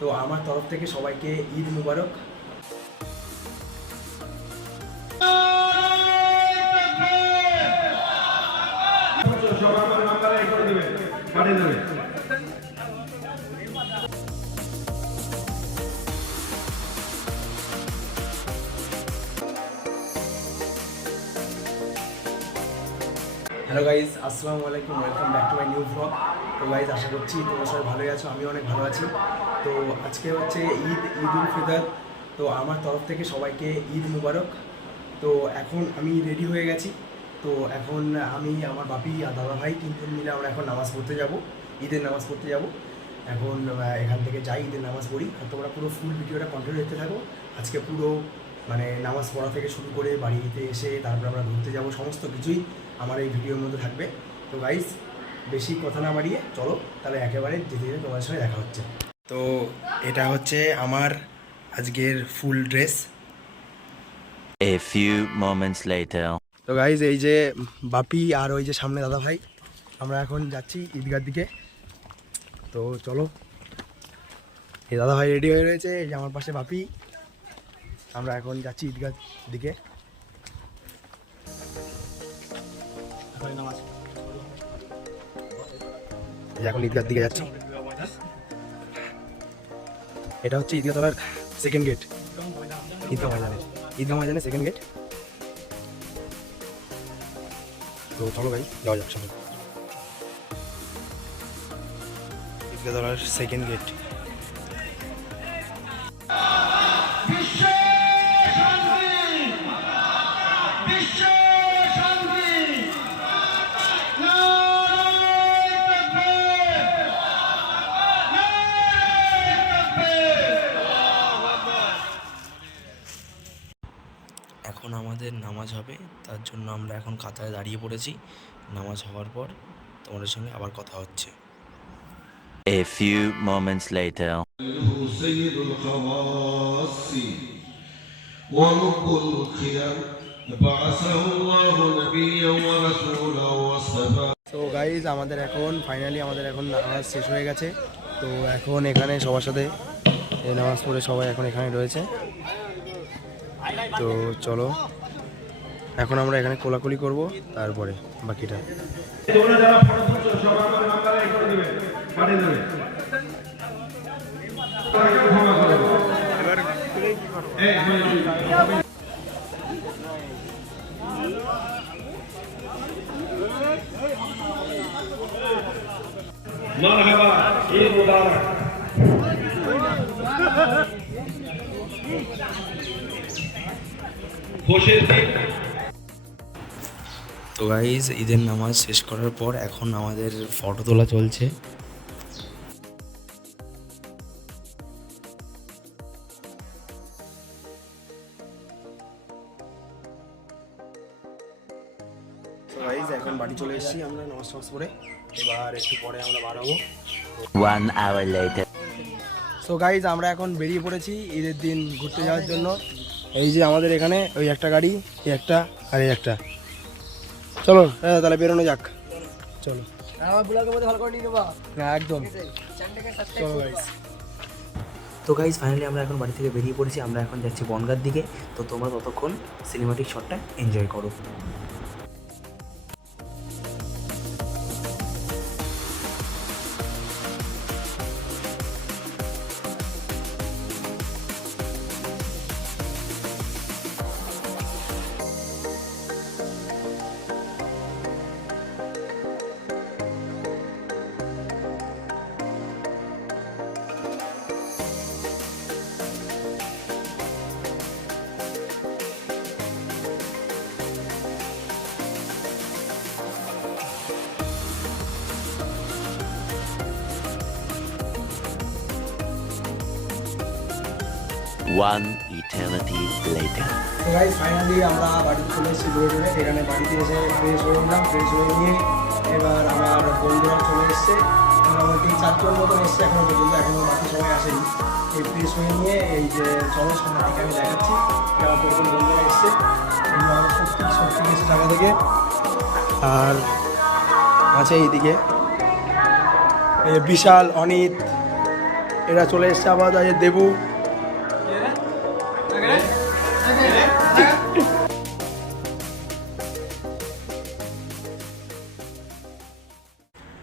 তো আমার তরফ থেকে সবাইকে ঈদ মুবারক। হ্যালো গাইজ, আসসালামু আলাইকুম, welcome back to my new blog. তো গাইজ, আশা করছি তোমরা সবাই ভালোই আছো, আমি অনেক ভালো আছি। তো আজকে হচ্ছে ঈদ উল ফিতর। তো আমার তরফ থেকে সবাইকে ঈদ মুবারক। তো এখন আমি রেডি হয়ে গেছি। তো এখন আমি, আমার বাপি আর দাদা ভাই তিনজন মিলে আমরা এখন নামাজ পড়তে যাব, ঈদের নামাজ পড়তে যাব। এখন এখান থেকে যাই, ঈদের নামাজ পড়ি। আর তোমরা পুরো ফুল ভিডিওটা কন্টিনিউ দেখতে থাকো। আজকে পুরো নামাজ পড়া থেকে শুরু করে বাড়িতে এসে তারপর আমরা ঘুরতে যাব, সমস্ত কিছুই আমার এই ভিডিওর মধ্যে থাকবে। তো গাইস, বেশি কথা না বাড়িয়ে চলো তাহলে একেবারে যেতে যেতে তোমাদের সঙ্গে দেখা হচ্ছে। তো এটা হচ্ছে আমার আজকের ফুল dress. A few moments later. তো গাইস, এই যে বাপি আর ওই যে সামনে দাদা ভাই, আমরা এখন যাচ্ছি ঈদগার দিকে। তো চলো, এই দাদা ভাই রেডি হয়ে রয়েছে, এই যে আমার পাশে বাপি। আমরা এখন যাচ্ছি ঈদগার দিকে। এখন ঈদগার দিকে যাচ্ছি। এটা হচ্ছে ঈদগাহ তলার সেকেন্ড গেট, ঈদগাহ ময়দানের সেকেন্ড গেট। তো চলো ভাই, যাওয়া যাক সবাই। ঈদগাহ তলার সেকেন্ড গেট। এখন আমাদের নামাজ হবে, তার জন্য আমরা এখন কাতারে দাঁড়িয়ে পড়েছি। নামাজ হওয়ার পর তোমাদের সঙ্গে আবার কথা হচ্ছে। A few moments later. سيد الخواص ورب الخيار بعثه الله نبيا ورسولا واصطفى. তো গাইজ, আমাদের এখন ফাইনালি নামাজ শেষ হয়ে গেছে। তো এখন এখানে সবার সাথে এই নামাজ পড়ে সবাই এখন এখানে রয়েছে। তো চলো, এখন আমরা এখানে কোলাকুলি করব, তারপরে বাকিটা। مرحبا عيد مبارك. তো গাইজ, ঈদের নামাজ শেষ করার পর এখন আমাদের ফটো তোলা চলছে। এখন বাড়ি চলে এসেছি আমরা নামাজ পড়ে। এবার একটু পরে আমরা বার হবো। 1 hour later. সো গাইজ, আমরা এখন বেরিয়ে পড়েছি ঈদের দিন ঘুরতে যাওয়ার জন্য। এই যে আমাদের এখানে ওই একটা গাড়ি, এই একটা আর এই একটা। চলো তাহলে বেরোনো যাক, চলো। হ্যাঁ, একদম। চলো গাইজ। তো গাইজ, ফাইনালি আমরা এখন বাড়ি থেকে বেরিয়ে পড়েছি। আমরা এখন যাচ্ছি বনগাঁর দিকে। তো তোমরা ততক্ষণ সিনেমাটিক শটটা এনজয় করো। One eternity later. তো গাইজ, ফাইনালি আমরা বাড়িতে চলে এসেছি ঘুরে ঘুরে। এখানে বাড়িতে এসে ফ্রেশ হয়ে নিলাম, ফ্রেশ হয়ে নিয়ে এবার আমার বন্ধুরা চলে এসছে, মোটামুটি 4 জন মতন এসছে এখনো পর্যন্ত, এখনও বাকি সবাই আসেনি। এই ফ্রেশ হয়ে নিয়ে এই যে চলো সামনের দিকে আমি দেখাচ্ছি, আমার কোন বন্ধুরা এসছে। সত্যি এসে ঢাকা থেকে। আর আছে এইদিকে এই বিশাল, অনিত, এরা চলে এসছে আবার দেবু।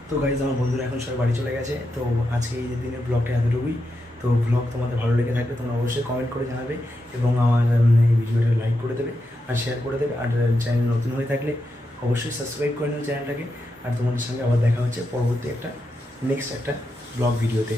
তো গাইজ আমার বন্ধুরা এখন সবাই বাড়ি চলে গেছে। তো আজকে এই দিনের ব্লগটা এতটুকুই। তো ব্লগ তোমাদের ভালো লেগে থাকলে তোমরা অবশ্যই কমেন্ট করে জানাবে এবং আমার এই ভিডিওটা লাইক করে দেবে আর শেয়ার করে দেবে। আর চ্যানেল নতুন হয়ে থাকলে অবশ্যই সাবস্ক্রাইব করে নেবে চ্যানেলটাকে। আর তোমাদের সঙ্গে আবার দেখা হচ্ছে পরবর্তী একটা নেক্সট একটা ব্লগ ভিডিওতে।